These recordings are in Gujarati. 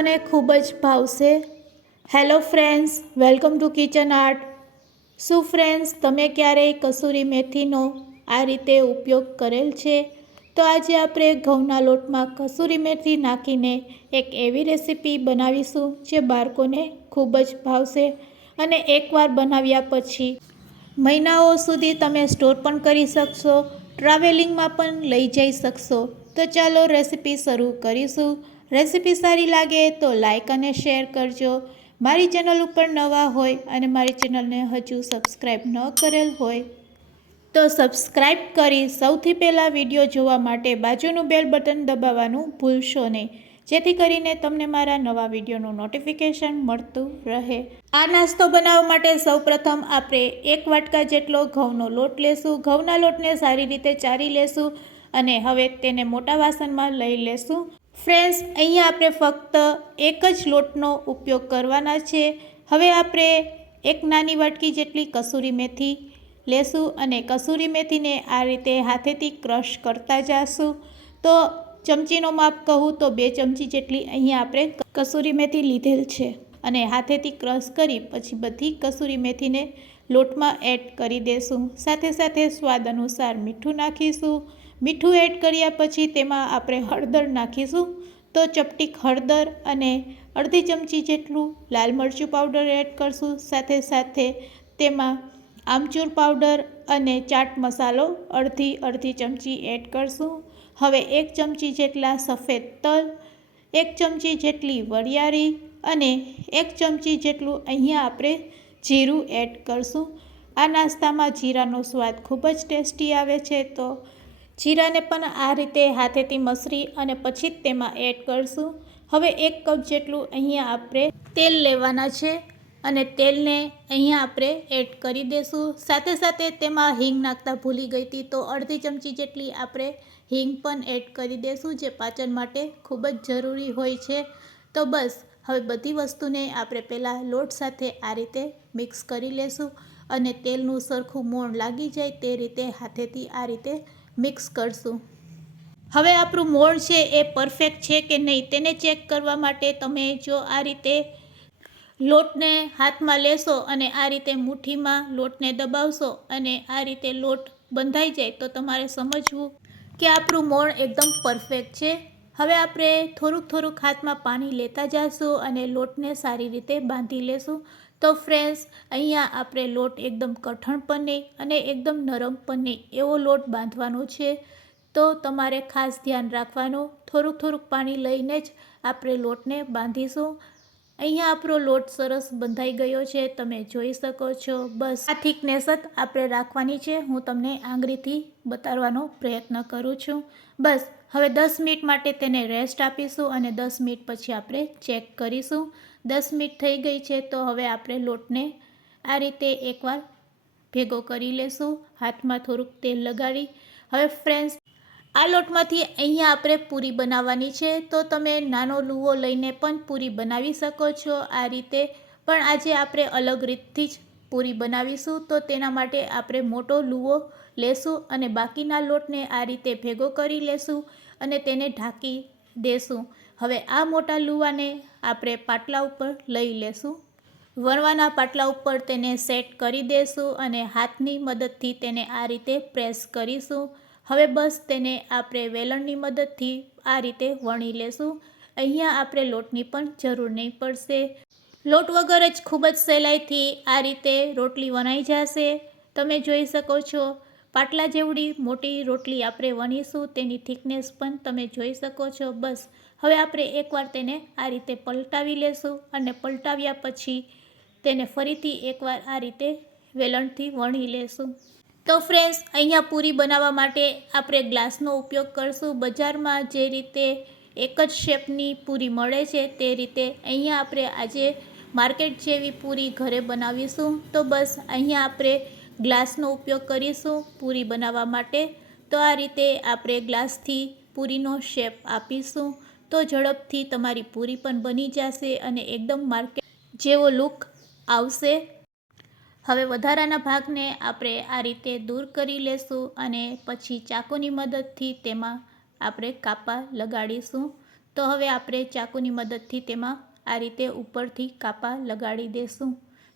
બાળકોને ખૂબ જ ભાવશે। Hello friends, welcome to kitchen art. શું ફ્રેન્ડ્સ, તમે ક્યારેય કસૂરી મેથીનો આ રીતે ઉપયોગ કરેલ છે? તો આજે આપણે ઘઉંના લોટમાં કસૂરી મેથી નાખીને એક એવી રેસીપી બનાવીશું જે બાળકોને ખૂબ જ ભાવશે અને એકવાર બનાવ્યા પછી મહિનાઓ સુધી તમે સ્ટોર પણ કરી શકશો, ટ્રાવેલિંગમાં પણ લઈ જઈ શકશો। તો ચાલો રેસીપી શરૂ કરીશું। રેસીપી સારી લાગે તો લાઈક અને શેર કરજો। મારી ચેનલ ઉપર નવા હોય અને મારી ચેનલને હજુ સબસ્ક્રાઈબ ન કરેલ હોય તો સબસ્ક્રાઈબ કરી સૌથી પહેલાં વિડીયો જોવા માટે બાજુનું બેલ બટન દબાવવાનું ભૂલશો નહીં, જેથી કરીને તમને મારા નવા વિડીયોનું નોટિફિકેશન મળતું રહે। આ નાસ્તો બનાવવા માટે સૌપ્રથમ આપણે 1 વાટકા જેટલો ઘઉંનો લોટ લેશું। ઘઉંના લોટને સારી રીતે ચારી લેશું અને હવે તેને મોટા વાસણમાં લઈ લેશું। ફ્રેન્ડ્સ, અહીંયા આપણે ફક્ત એક જ લોટનો ઉપયોગ કરવાના છે। હવે આપણે એક નાની વાટકી જેટલી કસૂરી મેથી લેશું અને કસૂરી મેથીને આ રીતે હાથેથી ક્રશ કરતા જઈશું। તો ચમચીનો માપ કહું તો 2 ચમચી જેટલી અહીંયા આપણે કસૂરી મેથી લીધેલ છે અને હાથેથી ક્રશ કરી પછી બધી કસૂરી મેથીને લોટમાં એડ કરી દેશું। સાથે સાથે સ્વાદ અનુસાર મીઠું નાખીશું। મીઠું એડ કર્યા પછી તેમાં આપણે હળદર નાખીશું। તો ચપટીક હળદર અને અડધી ચમચી જેટલું લાલ મરચું પાવડર એડ કરશું। સાથે સાથે તેમાં આમચૂર પાવડર અને ચાટ મસાલો અડધી ચમચી એડ કરશું। હવે 1 ચમચી જેટલા સફેદ તલ, 1 ચમચી જેટલી વરિયાળી અને 1 ચમચી જેટલું અહીંયા આપણે જીરું એડ કરશું। આ નાસ્તામાં જીરાનો સ્વાદ ખૂબ જ ટેસ્ટી આવે છે, તો જીરાને પણ આ રીતે હાથેથી મસળી અને પછી જ તેમાં એડ કરશું। હવે 1 કપ જેટલું અહીંયા આપણે તેલ લેવાના છે અને તેલને અહીંયા આપણે એડ કરી દઈશું। સાથે સાથે તેમાં હિંગ નાખતા ભૂલી ગઈ હતી, તો અડધી ચમચી જેટલી આપણે હિંગ પણ એડ કરી દઈશું, જે પાચન માટે ખૂબ જ જરૂરી હોય છે। તો બસ હવે બધી વસ્તુને આપણે પહેલાં લોટ સાથે આ રીતે મિક્સ કરી લેશું અને તેલનું સરખું મોણ લાગી જાય તે રીતે હાથેથી આ રીતે મિક્સ કરશું। હવે આપણું મોણ છે એ પરફેક્ટ છે કે નહીં તેને ચેક કરવા માટે તમે જો આ રીતે લોટને હાથમાં લેશો અને આ રીતે મુઠ્ઠીમાં લોટને દબાવશો અને આ રીતે લોટ બંધાઈ જાય તો તમારે સમજવું કે આપણું મોણ એકદમ પરફેક્ટ છે। હવે આપણે થોડુંક હાથમાં પાણી લેતા જઈશું અને લોટને સારી રીતે બાંધી લેશું। તો ફ્રેન્ડ્સ, અહીંયા આપણે લોટ એકદમ કઠણ પણ નહીં અને એકદમ નરમ પણ નહીં એવો લોટ બાંધવાનો છે। તો તમારે ખાસ ધ્યાન રાખવાનું, થોડુંક પાણી લઈને જ આપણે લોટને બાંધીશું। અહીંયા આપણો લોટ સરસ બંધાઈ ગયો છે, તમે જોઈ શકો છો। બસ આ થિકનેસ જ આપણે રાખવાની છે, હું તમને આંગળીથી બતાવવાનો પ્રયત્ન કરું છું। બસ હવે 10 મિનિટ માટે તેને રેસ્ટ આપીશું અને 10 મિનિટ પછી આપણે ચેક કરીશું। 10 મિનિટ થઈ ગઈ છે, તો હવે આપણે લોટને આ રીતે એકવાર ભેગો કરી લેશું, હાથમાં થોડુંક તેલ લગાડી। હવે ફ્રેન્ડ્સ, આ લોટમાંથી અહીંયા આપણે પૂરી બનાવવાની છે, તો તમે નાનો લુવો લઈને પણ પૂરી બનાવી શકો છો આ રીતે, પણ આજે આપણે અલગ રીતથી જ પૂરી બનાવીશું। તો તેના માટે આપણે મોટો લુવો લેશું અને બાકીના લોટને આ રીતે ભેગો કરી લેશું અને તેને ઢાંકી દેશું। હવે આ મોટા લુવાને આપણે પાટલા ઉપર લઈ લેશું, વણવાના પાટલા ઉપર તેને સેટ કરી દેશું અને હાથની મદદથી તેને આ રીતે પ્રેસ કરીશું। હવે બસ તેને આપણે વેલણની મદદથી આ રીતે વણી લેશું। અહીંયા આપણે લોટની પણ જરૂર નહીં પડશે, લોટ વગર જ ખૂબ જ સહેલાઈથી આ રીતે રોટલી વણાઈ જશે। તમે જોઈ શકો છો પાટલા જેવડી મોટી રોટલી આપણે વણીશું, તેની થિકનેસ પણ તમે જોઈ શકો છો। બસ હવે આપણે એકવાર તેને આ રીતે પલટાવી લેશું અને પલટાવ્યા પછી તેને ફરીથી એકવાર આ રીતે વેલણથી વણી લેશું। તો ફ્રેન્ડ્સ, અહીંયા પૂરી બનાવવા માટે આપણે ગ્લાસનો ઉપયોગ કરશું। બજારમાં જે રીતે એક જ શેપની પૂરી મળે છે તે રીતે અહીંયા આપણે આજે માર્કેટ જેવી પૂરી ઘરે બનાવીશું। તો બસ અહીંયા આપણે ગ્લાસનો ઉપયોગ કરીશું પૂરી બનાવવા માટે। તો આ રીતે આપણે ગ્લાસથી પૂરીનો શેપ આપીશું તો ઝડપથી તમારી પૂરી પણ બની જશે અને એકદમ માર્કેટ જેવો લુક આવશે। હવે વધારાના ભાગને આપણે આ રીતે દૂર કરી લેશું અને પછી ચાકુની મદદથી તેમાં આપણે કાપા લગાડીશું। તો હવે આપણે ચાકુની મદદથી તેમાં આ રીતે ઉપરથી કાપા લગાડી દેશું.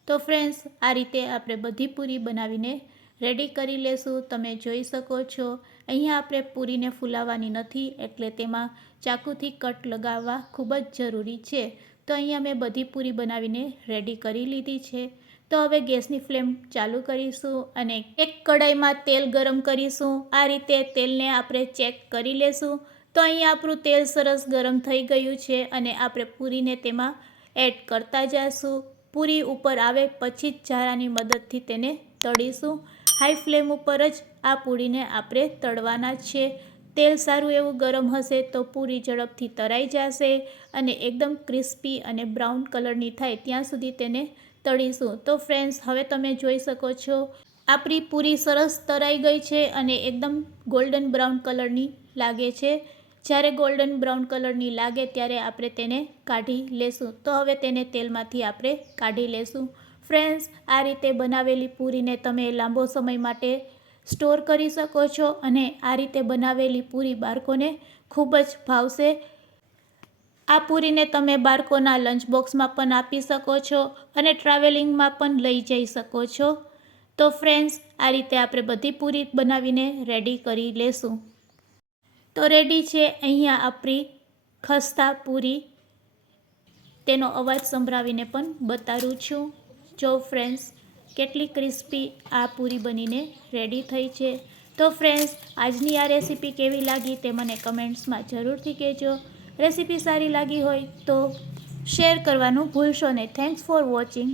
તો ફ્રેન્ડ્સ, આ રીતે આપણે બધી પૂરી બનાવીને રેડી કરી લેશું. તમે જોઈ શકો છો અહીંયા આપણે પૂરીને ફૂલાવવાની નથી, એટલે તેમાં ચાકુથી કટ લગાવવા ખૂબ જ જરૂરી છે. તો અહીંયા મેં બધી પૂરી બનાવીને રેડી કરી લીધી છે. તો હવે ગેસની ફ્લેમ ચાલુ કરીશું અને એક કડાઈમાં તેલ ગરમ કરીશું. આ રીતે તેલને આપણે ચેક કરી લેશું. તો અહીંયા આપણું તેલ સરસ ગરમ થઈ ગયું છે અને આપણે પૂરીને તેમાં એડ કરતા જઈશું. પૂરી ઉપર આવે પછી જ જારાની મદદથી તેને તળીશું. હાઈ ફ્લેમ ઉપર જ આ પૂરીને આપણે તળવાના છે. તેલ સારું એવું ગરમ હશે તો પૂરી ઝડપથી તળાઈ જશે અને એકદમ ક્રિસ્પી અને બ્રાઉન કલરની થાય ત્યાં સુધી તેને તળીશું. તો ફ્રેન્ડ્સ, હવે તમે જોઈ શકો છો આપણી પૂરી સરસ તળાઈ ગઈ છે અને એકદમ ગોલ્ડન બ્રાઉન કલરની લાગે છે. જ્યારે ગોલ્ડન બ્રાઉન કલરની લાગે ત્યારે આપણે તેને કાઢી લેશું. તો હવે તેને તેલમાંથી આપણે કાઢી લેશું. ફ્રેન્ડ્સ, આ રીતે બનાવેલી પૂરીને તમે લાંબો સમય માટે સ્ટોર કરી શકો છો અને આ રીતે બનાવેલી પૂરી બાળકોને ખૂબ જ ભાવશે. આ પૂરીને તમે બાળકોના લંચ બોક્સમાં પણ આપી શકો છો અને ટ્રાવેલિંગમાં પણ લઈ જઈ શકો છો. તો ફ્રેન્ડ્સ, આ રીતે આપણે બધી પૂરી બનાવીને રેડી કરી લેશું. તો રેડી છે અહીંયા આપણી ખસ્તા પૂરી. તેનો અવાજ સંભળાવીને પણ બતાવું છું. જો ફ્રેન્ડ્સ, કેટલી ક્રિસ્પી આ પૂરી બનીને રેડી થઈ છે. તો ફ્રેન્ડ્સ, આજની આ રેસીપી કેવી લાગી તે મને કમેન્ટ્સમાં જરૂરથી કહેજો. રેસીપી સારી લાગી હોય તો શેર કરવાનું ભૂલશો નહીં. Thanks for watching.